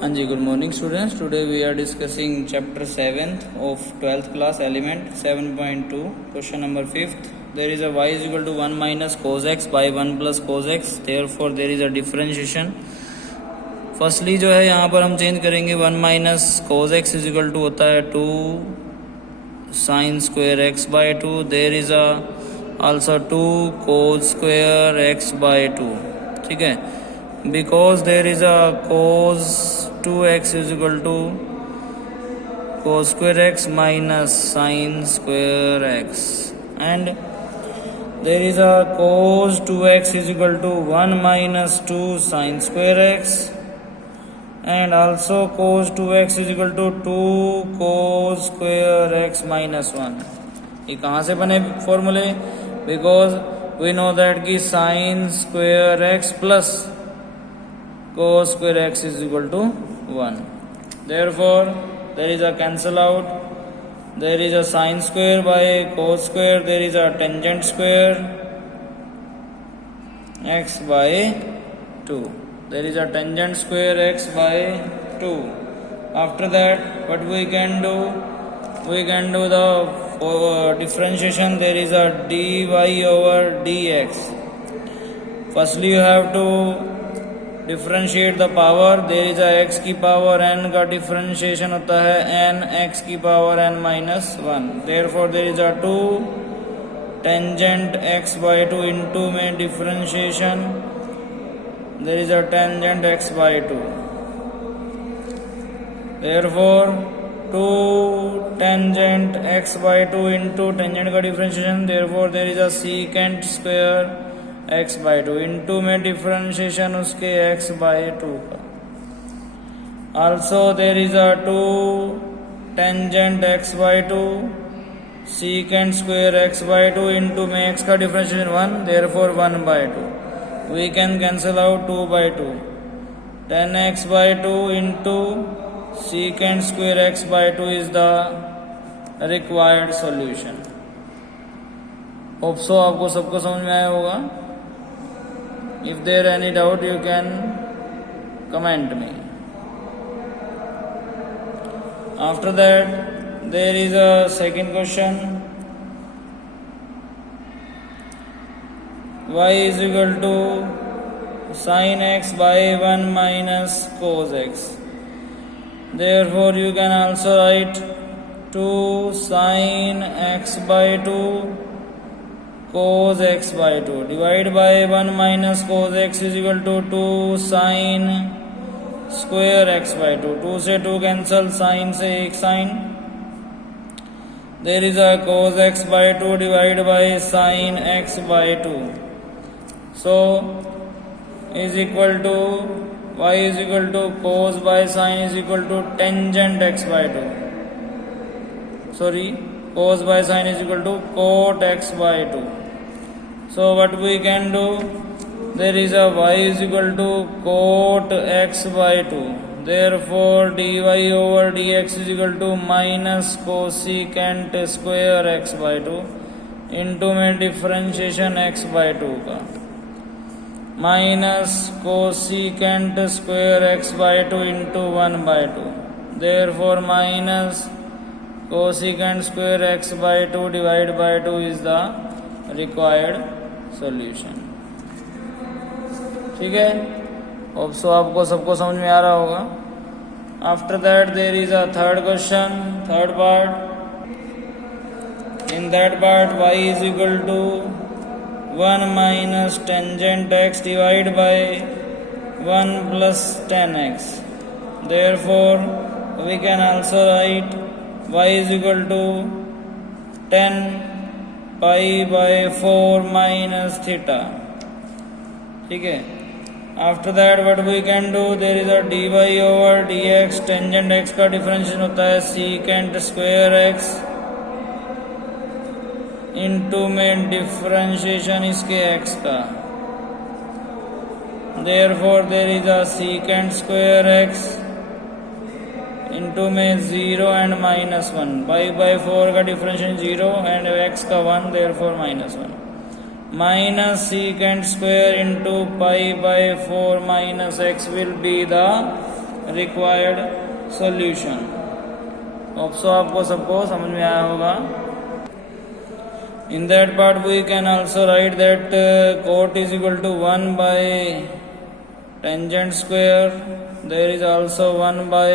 हाँ जी, good morning students. Today we are discussing chapter 7th of 12th class element 7.2 question number 5th. There is a y is equal to 1 minus cos x by 1 plus cos x. Therefore there is a differentiation. Firstly जो है यहाँ पर हम change करेंगे 1 minus cos x is equal to होता है 2 sin square x by 2. There is a also 2 cos square x by 2. ठीक है, because there is a cos 2x is equal to cos square x minus sin square x, and there is a cos 2x is equal to 1 minus 2 sin square x, and also cos 2x is equal to 2 cos square x minus 1. ये कहाँ से बने फॉर्मूले? Because we know that कि sin square x plus cos square x is equal to 1. Therefore there is a cancel out. There is a sin square by cos square. There is a tangent square x by 2. There is a tangent square x by 2. After that what we can do? We can do the differentiation. There is a dy over dx. Firstly you have to differentiate the power. There is a x की power n का differentiation होता है n x की power n minus 1. Therefore there is a 2 tangent x by 2 into में differentiation. There is a tangent x by 2. Therefore 2 tangent x by 2 into tangent का differentiation. Therefore there is a secant square x by 2 into में differentiation उसके x by 2 का. Also there is a 2 tangent x by 2 secant square x by 2 into में x का differentiation 1. Therefore 1 by 2. We can cancel out 2 by 2. 10x by 2 into secant square x by 2 is the required solution. Hope so आपको सबको समझ में आया होगा. If there any doubt you can comment me. After that there is a second question. Y is equal to sin x by 1 minus cos x. Therefore you can also write 2 sin x by 2 cos x by 2 divide by 1 minus cos x is equal to 2 sin square x by 2. 2 से 2 cancel, sin से 1 sin. There is a cos x by 2 divide by sin x by 2. So is equal to y is equal to cos by sin is equal to tangent x by 2. Sorry, cos by sin is equal to cot x by 2. So what we can do? There is a y is equal to cot x by 2. Therefore dy over dx is equal to minus cosecant square x by 2 into में differentiation x by 2 का minus cosecant square x by 2 into 1 by 2. Therefore minus cosecant square x by 2 divided by 2 is the required solution. ठीक है, hope so आपको सबको समझ में आ रहा होगा. After that there is a third question, third part. In that part y is equal to 1 minus tangent x divide by 1 plus 10x. Therefore we can also write y is equal to 10 pi by 4 minus theta. ठीक है. After that what we can do? There is a dy over dx. Tangent x का differentiation होता है secant square x into में differentiation इसके x का. Therefore there is a secant square x into में 0 and minus 1. Pi by 4 का differentiation 0 and x का 1. Therefore minus 1. minus secant square into pi by 4 minus x will be the required solution. So आपको सबको समझ में आया होगा। In that part we can also write that cot is equal to 1 by tangent square. There is also 1 by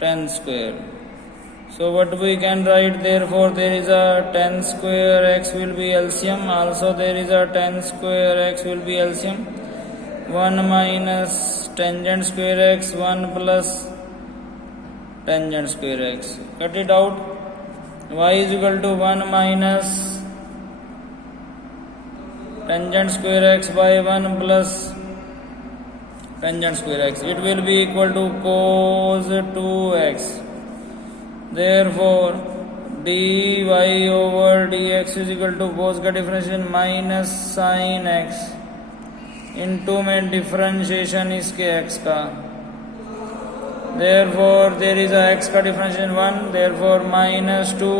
tan square. So what we can write, therefore there is a tan square x will be LCM. Also there is a tan square x will be LCM. 1 minus tangent square x, 1 plus tangent square x. Cut it out. Y is equal to 1 minus tangent square x by 1 plus tangent square x. It will be equal to cos 2x. Therefore dy over dx is equal to cos का differentiation minus sine x into में differentiation इसके x का। Therefore there is a x का differentiation 1, therefore minus 2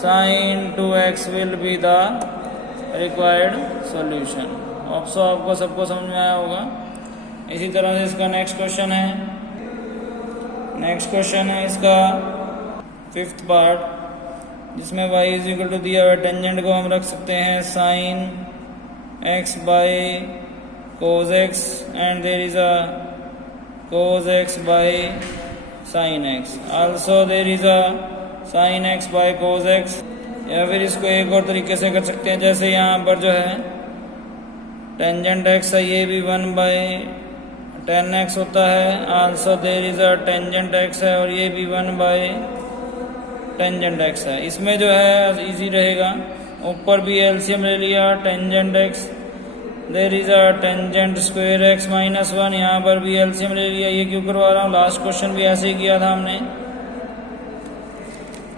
sin 2x will be the required solution। अब सो आपको सबको समझ में आया होगा। इसी तरह से इसका नेक्स्ट क्वेश्चन है इसका 5th पार्ट, जिसमें y इज इक्वल टू दिया हुआ टेंजेंट को हम रख सकते हैं sin x by cos x and there is a cos x by sin x. Also there is a sin x by cos x। या फिर इसको एक और तरीके से कर सकते हैं, जैसे यहाँ पर जो है टेंजेंट x है, ये भी 1 by tan x होता है। also there is a tangent x है और ये भी 1 by टेंजेंट x है। इसमें जो है इजी रहेगा, ऊपर भी एलसीएम ले लिया tangent x, there is a tangent square x minus 1, यहाँ पर भी एलसीएम ले लिया। ये क्यों करवा रहा हूँ, लास्ट क्वेश्चन भी ऐसे ही किया था हमने।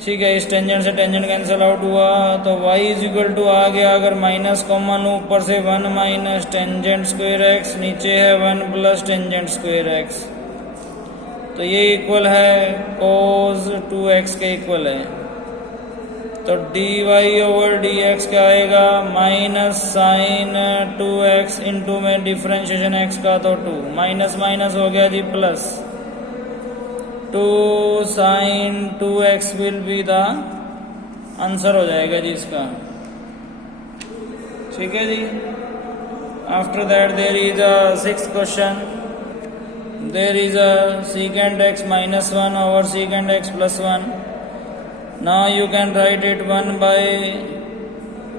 ठीक है, इस टेंजेंट से टेंजेंट कैंसिल आउट हुआ तो y इज इक्वल टू आ गया, अगर माइनस कॉमन ऊपर से 1 माइनस टेंजेंट स्क्वायर x, नीचे है 1 प्लस टेंजेंट स्क्वायर x, तो ये इक्वल है cos 2x के इक्वल है। तो dy ओवर dx क्या आएगा, माइनस साइन 2x इंटू में डिफरेंशिएशन x का तो 2, माइनस माइनस हो गया जी plus 2 sine 2x will be the answer हो जाएगा जी इसका। ठीक है जी। After that there is a 6th question, there is a secant x minus 1 over secant x plus 1। Now you can write it 1 by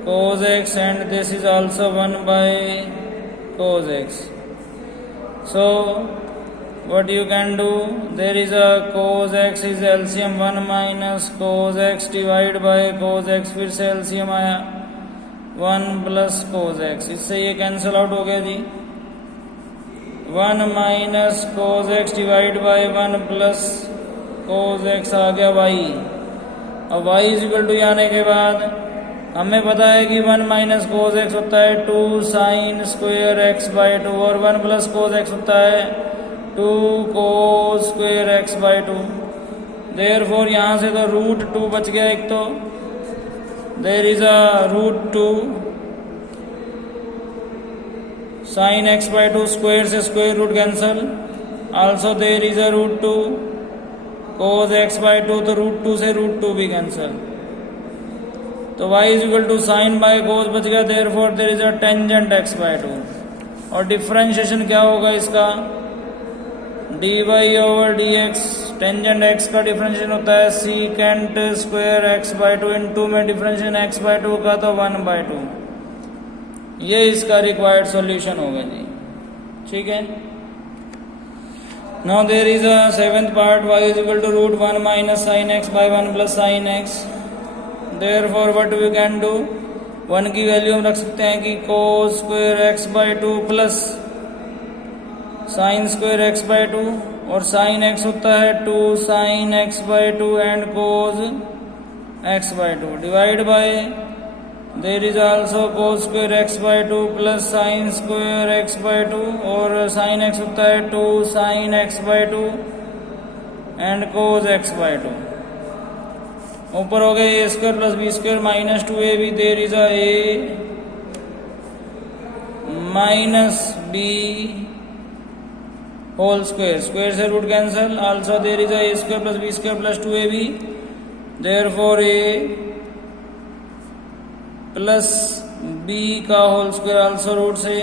cos x and this is also 1 by cos x. So what you can do, there is a cos x is LCM 1 minus cos x divided by cos x, फिर से LCM आया 1 plus cos x, इससे ये cancel out हो गया जी। 1 minus cos x divided by 1 plus cos x आ गया y। अब y is equal to आने के बाद हमें पता है कि 1 माइनस कोस एक्स होता है 2 साइन स्क्वायर एक्स बाई 2 और 1 प्लस कोस एक्स होता है 2 cos square x by 2। Therefore यहाँ से तो रूट 2 बच गया एक, तो there is a root 2 sine x by 2, square से square root cancel. Also there is a root 2 cos x by 2, तो रूट 2 से रूट 2 भी कैंसल, तो y is equal to sine by cos बच गया। Therefore there is a tangent x by 2, और differentiation क्या होगा इसका, dy over dx, tangent x का डिफरेंशिएशन होता है secant square x by 2 into में डिफरेंशिएशन x बाई 2 का तो 1 बाई 2। ये इसका रिक्वायर्ड सॉल्यूशन होगा जी। ठीक है। Now there is a 7th part, y is equal to root 1 minus sin x by 1 plus sin x। Therefore what we can do, 1 की value हम रख सकते हैं कि cos square x by 2 plus sin square x by 2, और sin x होता है 2 sin x by 2 and cos x by 2 divide bye there is also cos square x by 2 plus sin square x by 2, और sin x होता है 2 sin x by 2 and cos x by 2। ऊपर हो गया a square plus b square minus 2ab, there is a minus b whole square, square से root cancel, also there is a square plus b square plus 2ab, therefore a plus b का whole square also root से,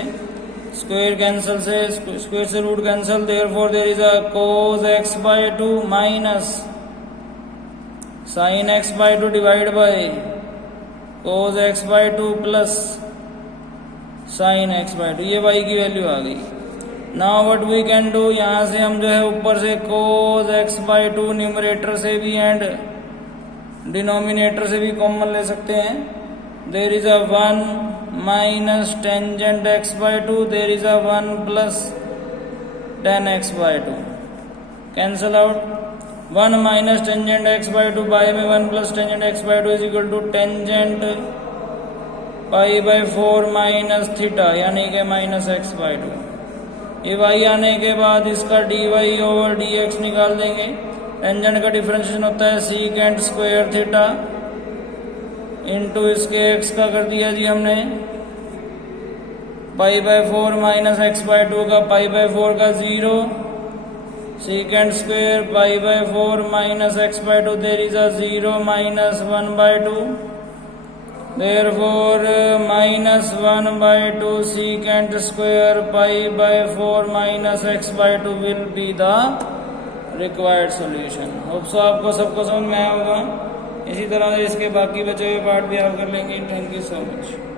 square cancel से, square से root cancel, therefore there is a cos x by 2 minus sin x by 2 divide by cos x by 2 plus sin x by 2, ये y की value आ गई। Now what we can do, यहाँ से हम जो है ऊपर से cos x by 2 न्यूमरेटर से भी एंड डिनोमिनेटर से भी कॉमन ले सकते हैं। There is a 1 minus tangent x by 2, there is a 1 plus tan x by 2, cancel out. 1 minus tangent x by 2 by में 1 plus tangent x by 2 is equal to tangent pi by 4 minus theta यानी कि minus x by 2। ये y आने के बाद इसका dy over dx निकाल देंगे। टेंजेंट का डिफरेंशिएशन होता है सीकेंट स्क्वायर थीटा इंटू इसके x का कर दिया जी हमने pi by 4 minus x by 2 का पाई बाय 4 का 0, secant square pi by 4 minus x by 2, there is a 0 minus 1 by 2, therefore minus 1 by 2 secant square pi by 4 minus x by 2 will be the required solution। Hope so आपको सबको समझ में आया होगा। इसी तरह से इसके बाकी बचे हुए पार्ट भी आप कर लेंगे। Thank you so much.